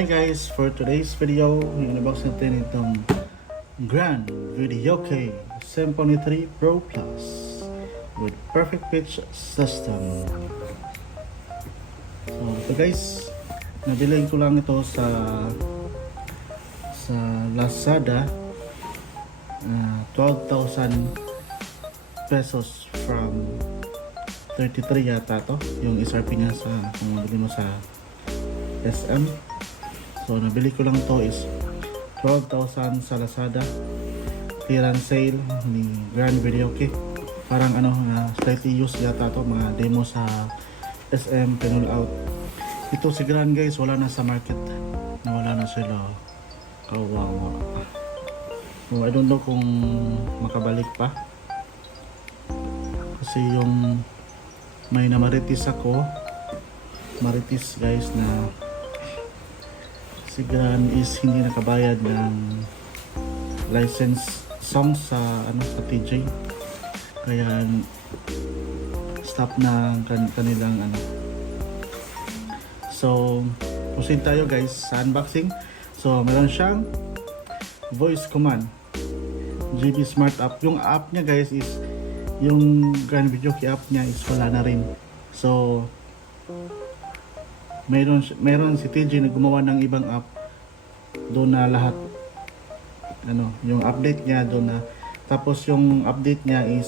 Hi guys, for today's video, i-unbox natin itong Grand Videoke Symphony 3 Pro Plus with perfect pitch system. So ito guys, nabili ko lang ito sa Lazada, 12,000 pesos from 33 yata to yung SRP niya sa kung mabili mo sa SM. So nabili ko lang to is 12,000 sa Lazada, clearance sale ni Grand Videoke. Parang slightly used yata to, mga demo sa SM, pinull out. Ito si Grand guys, wala na sa market, nawala na sila, kawawa. So I don't know kung makabalik pa, kasi yung may namaritis ako, maritis guys, na si Gran is hindi nakabayad ng license song sa sa TJ, kaya stop na kanilang So proceed tayo guys sa unboxing. So meron siyang voice command GB Smart App. Yung app niya guys is yung Grand Videoke app niya is wala na rin. So meron si TJ na gumawa ng ibang app, doon na lahat yung update niya doon na, tapos yung update niya is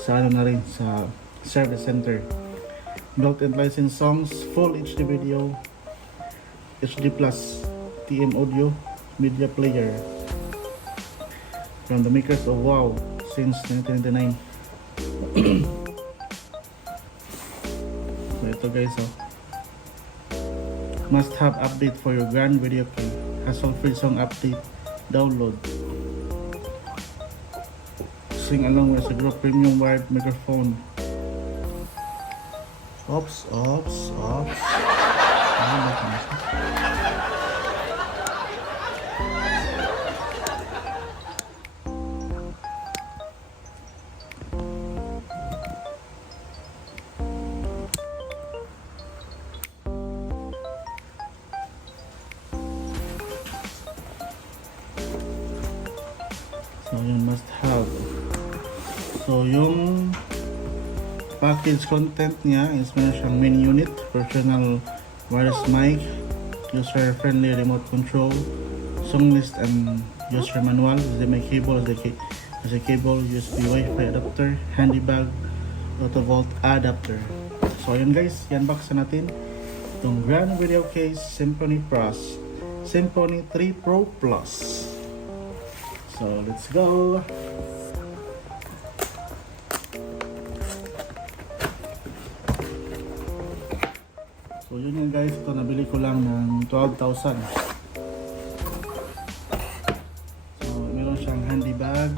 sa na rin sa service center. Built-in license songs, full HD video, HD plus, TM audio, media player from the makers of WoW since 1999. So ito guys, must have update for your Grand Videoke. Hassle-free song update download. Sing along with a group premium wired microphone. Oops. So yun, must have. So yung package content niya is meron siyang main unit, professional wireless mic, user friendly remote control, song list and user manual, HDMI cable, as a cable, USB Wi-Fi adapter, handy bag, auto volt adapter. So yun guys, yan box natin itong Grand Videoke Symphony 3 Pro Plus. So let's go. So yun nga guys, ito nabili ko lang ng 12,000. So meron siyang handy bag,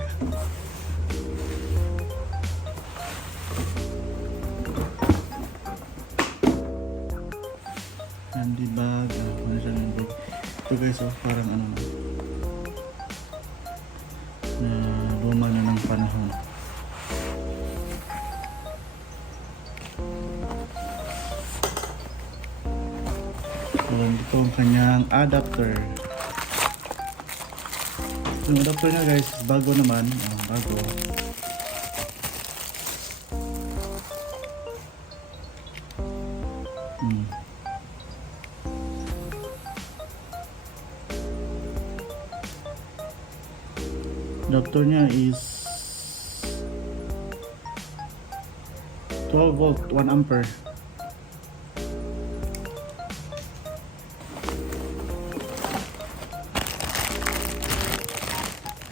ano siya ng bag. Ito guys, parang na luma na ng panahon. So ito ang kanyang adapter. Yung adapter niya guys, bago naman, bago. Adapter niya is 12 volt 1 ampere.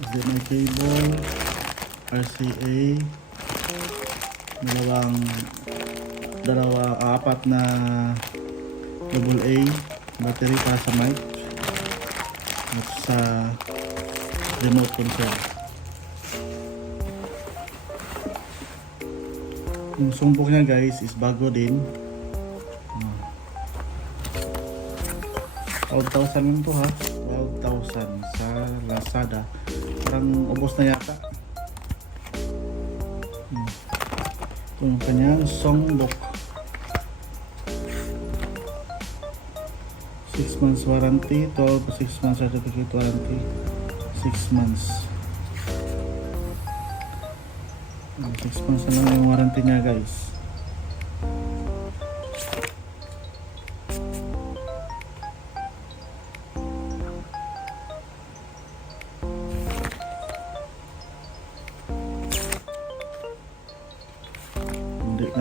HDMI cable, RCA, apat na AA battery para sa mic at sa remote control. Yung sumpok niya guys is bago din. 12,000 lang to ha, 12,000 sa Lazada. Parang ubos na yata. Ito yung kanyang songbook. months warranty, 12 to 6 months certificate warranty, 6 months. 6 months na lang yung warranty niya guys.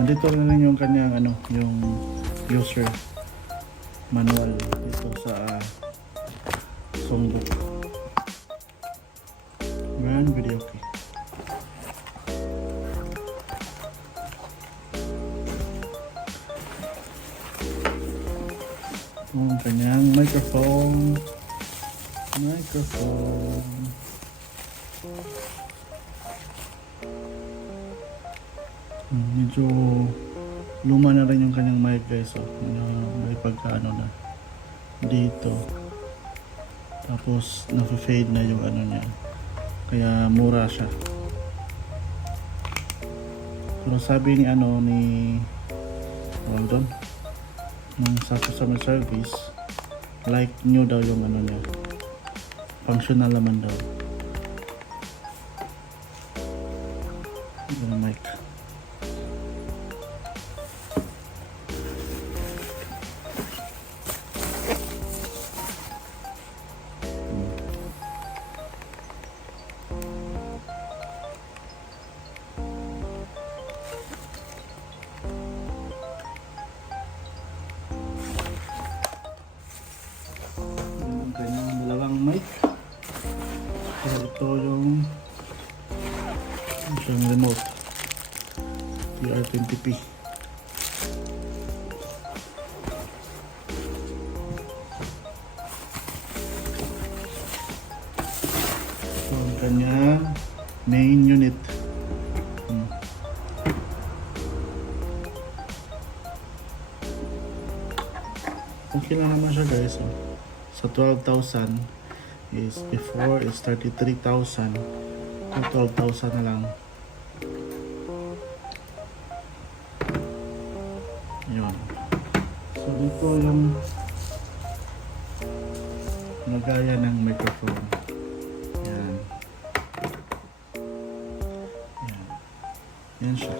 Nandito na rin yung kanyang yung user manual dito sa songbook. Brand Videoke. Yung kanyang microphone. Medyo luma na rin yung kanyang mic guys. May pagkaano na dito. Tapos na-fade na yung niya. Kaya mura siya. Pero sabi ni hold on, sa customer service, like new daw yung niya. Functional naman daw. Yung mic. Mic. So ito yung remote TR20P. So ang kanyang main unit. Okay lang naman siya guys. Sa 12,000 is before is 33,000 to 12,000 na lang. Yun. So dito yung nagaya ng microphone. Yan. Yan. Yan siya.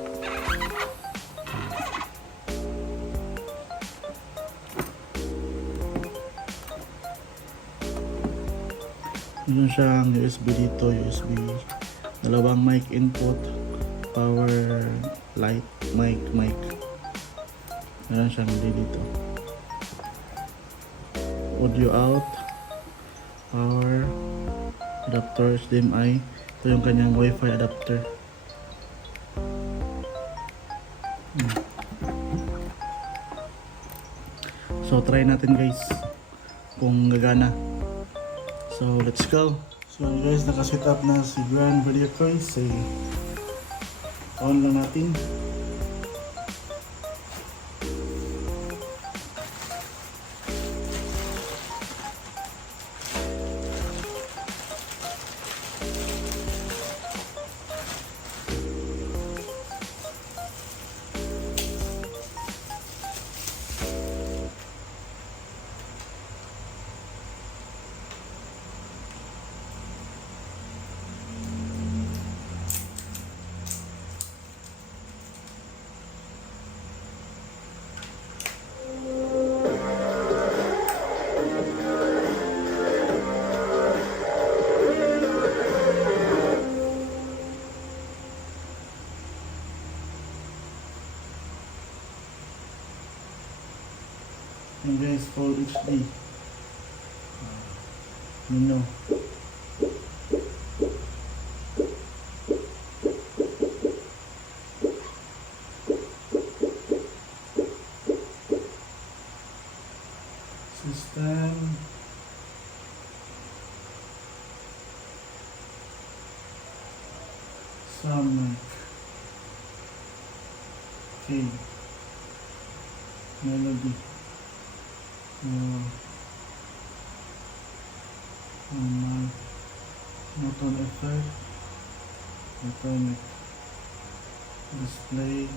Meron siyang USB dito, USB, dalawang mic input, power light, mic. Meron siyang dito. Audio out, power adapter, HDMI. Ito yung kanyang Wi-Fi adapter. So try natin guys kung gagana. So let's go. So guys, nakaset up na si Brand Videoke. So on lang natin. And guys, full HD. Nino. System. Summer. Okay. Melody. Button effect, button display,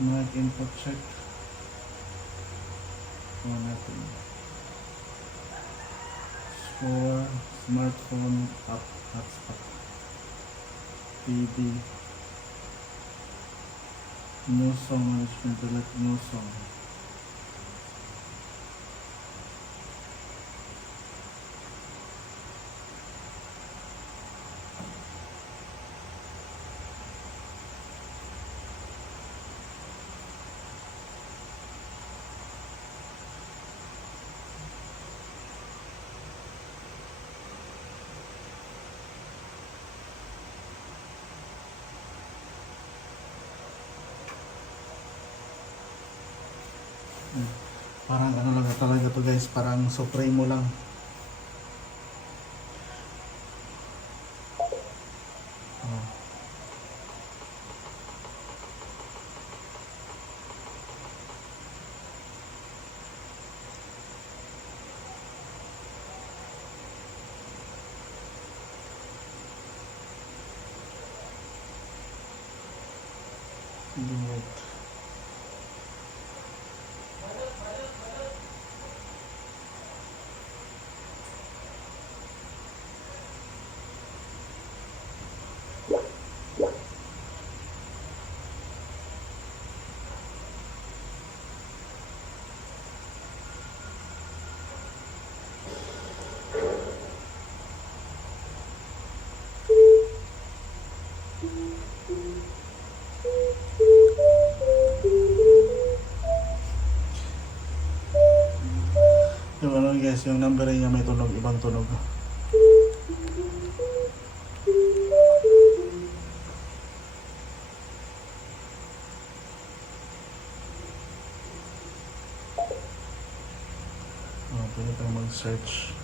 mic input check, Kuha natin. For smartphone app hotspot. TV. New song management select new song. Parang ano lang talaga to guys, parang Supremo lang. Oh. Wait. Yung ano guys, yung number niya may tunog, ibang tunog. Pwede kang mag-search.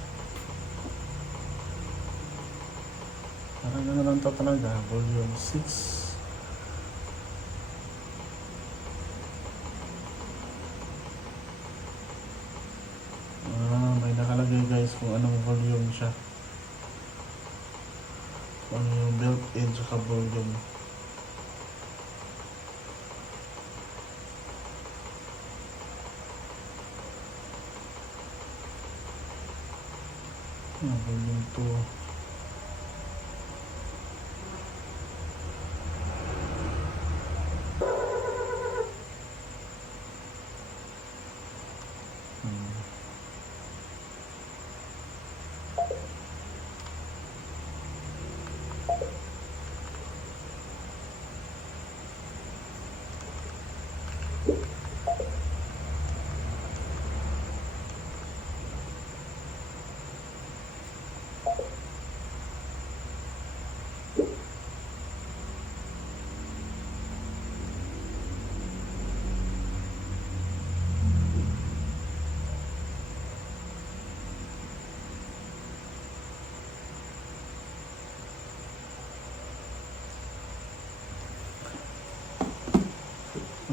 Parang ano lang to talaga, volume 6. May nakalagay guys kung anong volume siya. Kung ano yung built-in tsaka volume. Volume 2.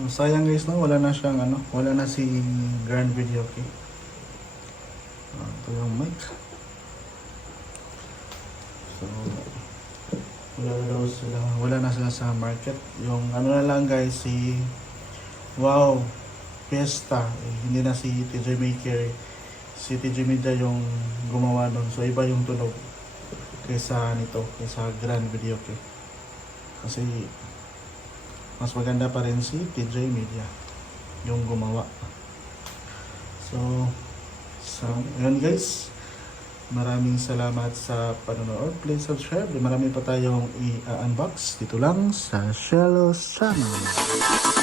Sayang guys, no, wala na siyang ano, wala na si Grand Videoke. Ito yung mic. So wala na sila sa market. Yung ano na lang guys, si Wow Fiesta, hindi na si TJ Maker, si TJ Media yung gumawa nun. So iba yung tunog kaysa nito, kaysa Grand Videoke. Kasi mas maganda pa rin si TJ Media yung gumawa. So yun guys, maraming salamat sa panonood. Please subscribe. Marami pa tayong i-unbox dito lang sa Shellos Channel.